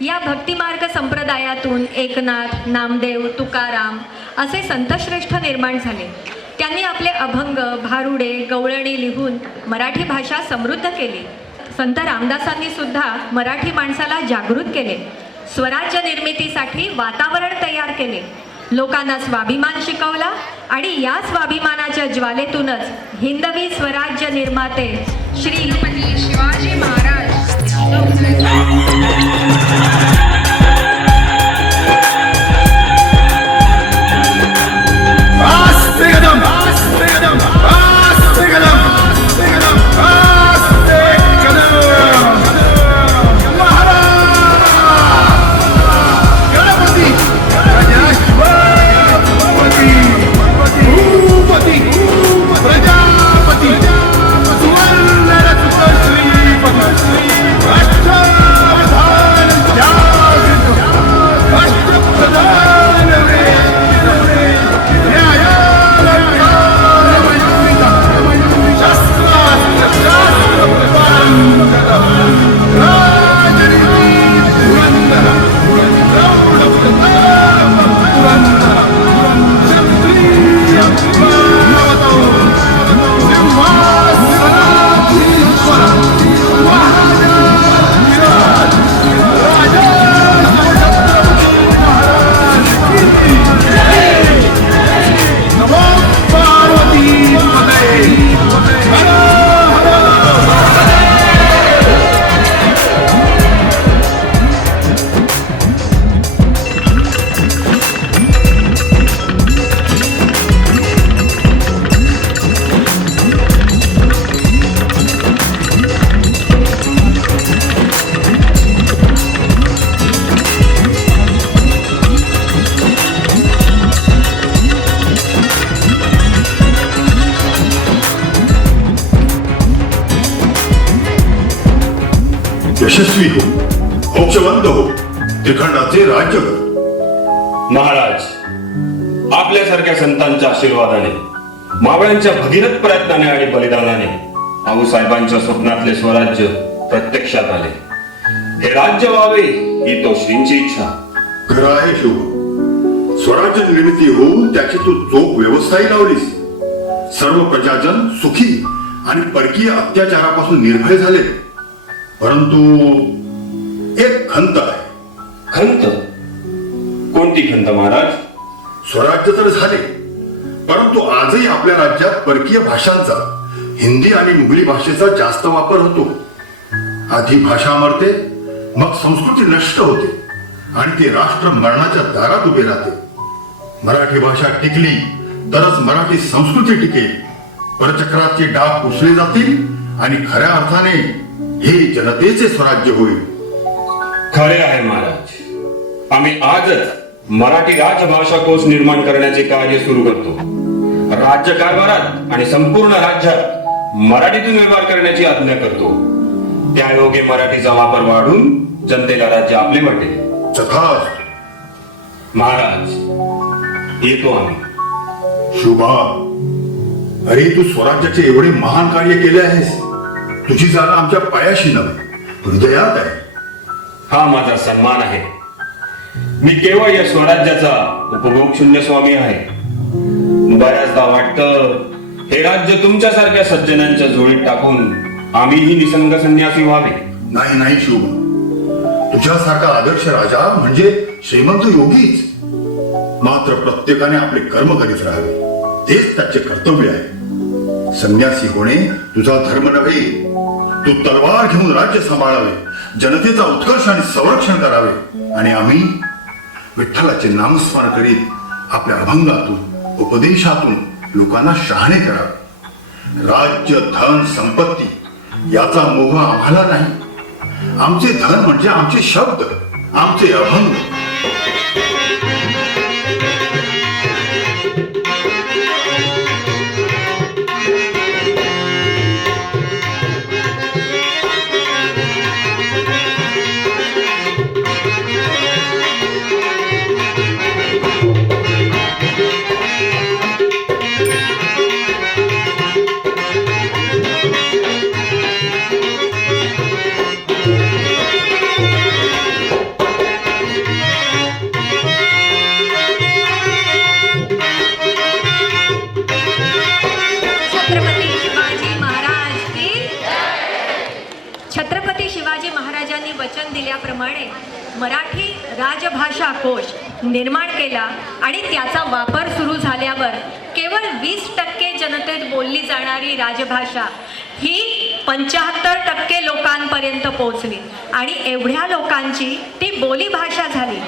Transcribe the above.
या भक्तिमार्ग संप्रदायातून एकनाथ नामदेव तुकाराम असे संतश्रेष्ठ निर्माण झाले. त्यांनी आपले अभंग भारुडे गवळणी लिहून मराठी भाषा समृद्ध केली. संत रामदासांनी सुद्धा मराठी माणसाला जागृत केले. स्वराज्य निर्मितीसाठी वातावरण तयार केले. लोकांना स्वाभिमान शिकवला आणि या स्वाभिमानाच्या ज्वालेतूनच हिंदवी स्वराज्य निर्माते श्री शिवाजी महाराज यशस्वी हो मोक्षवंत हो त्रिखंडाचे राज्य कर महाराज आपल्यासारख्या संतांच्या आशीर्वादाने मावळ्यांच्या भगीरथ प्रयत्नाने आणि बलिदानाने आऊसाहेबांच्या स्वप्नातले स्वराज्य प्रत्यक्षात आले. हे राज्य व्हावे ही तो श्रींची इच्छा. खरं आहे शुभ स्वराज्य निर्मिती होऊन त्याची तू चोख व्यवस्थाही लावलीस. सर्व प्रजाजन सुखी आणि परकीय अत्याचारापासून निर्भय झाले. परंतु एक खंत आहे. खंत? कोणती खंत महाराज? स्वराज्य तर झाले परंतु आजही आपल्या राज्यात परकीय भाषांचा हिंदी आणि मुघली भाषेचा जास्त वापर होतो. आधी भाषा मरते मग संस्कृती नष्ट होते आणि ते राष्ट्र मरणाच्या दारात उभे राहते. मराठी भाषा टिकली तरच मराठी संस्कृती टिकेल. परचक्राचे डाग पुसले जातील आणि खऱ्या अर्थाने हे जनतेचे स्वराज्य होईल. खरे आहे महाराज. आम्ही आजच मराठी राजभाषा कोश निर्माण करण्याचे कार्य सुरू करतो. राज्य कारभारात आणि संपूर्ण राज्यात मराठीतून व्यवहार करण्याची आज्ञा करतो. त्या योगे मराठीचा वापर वाढून जनतेला राज्य आपले वाटेल. महाराज येतो आम्ही. शुभा. अरे तू स्वराज्याचे एवढे महान कार्य केले आहेस. तुझी जागा आमच्या पायाशी नव्हे. हृदयात आहे. हा माझा सन्मान आहे. मी केवळ या स्वराज्याचा उपभोग शून्य स्वामी आहे. बऱ्याचदा वाटतं हे राज्य तुमच्यासारख्या सज्जनांच्या जोडीत टाकून आम्हीही निसंग संन्यासी व्हावे. नाही नाही शुभ तुझ्यासारखा आदर्श राजा म्हणजे श्रीमंत योगीच. मात्र प्रत्येकाने आपले कर्म करीत राहावे. तेच त्याचे कर्तव्य आहे. संन्यासी होणे तुझा धर्म नव्हे तू तलवार घेऊन राज्य सांभाळावे जनतेचा उत्कर्ष आणि संरक्षण करावे आणि आम्ही विठ्ठलाचे नामस्मरण करीत आपल्या अभंगातून उपदेशातून लोकांना शहाणे करावे. राज्य धन संपत्ती याचा मोह आम्हाला नाही. आमचे धन म्हणजे आमचे शब्द आमचे अभंग. दिल्याप्रमाणे मराठी राजभाषा कोश निर्माण केला आणि त्याचा वापर सुरू झाल्यावर केवळ वीस टक्के जनतेत बोलली जाणारी राजभाषा ही पंच्याहत्तर टक्के लोकांपर्यंत पोहोचली आणि एवढ्या लोकांची ती बोलीभाषा झाली.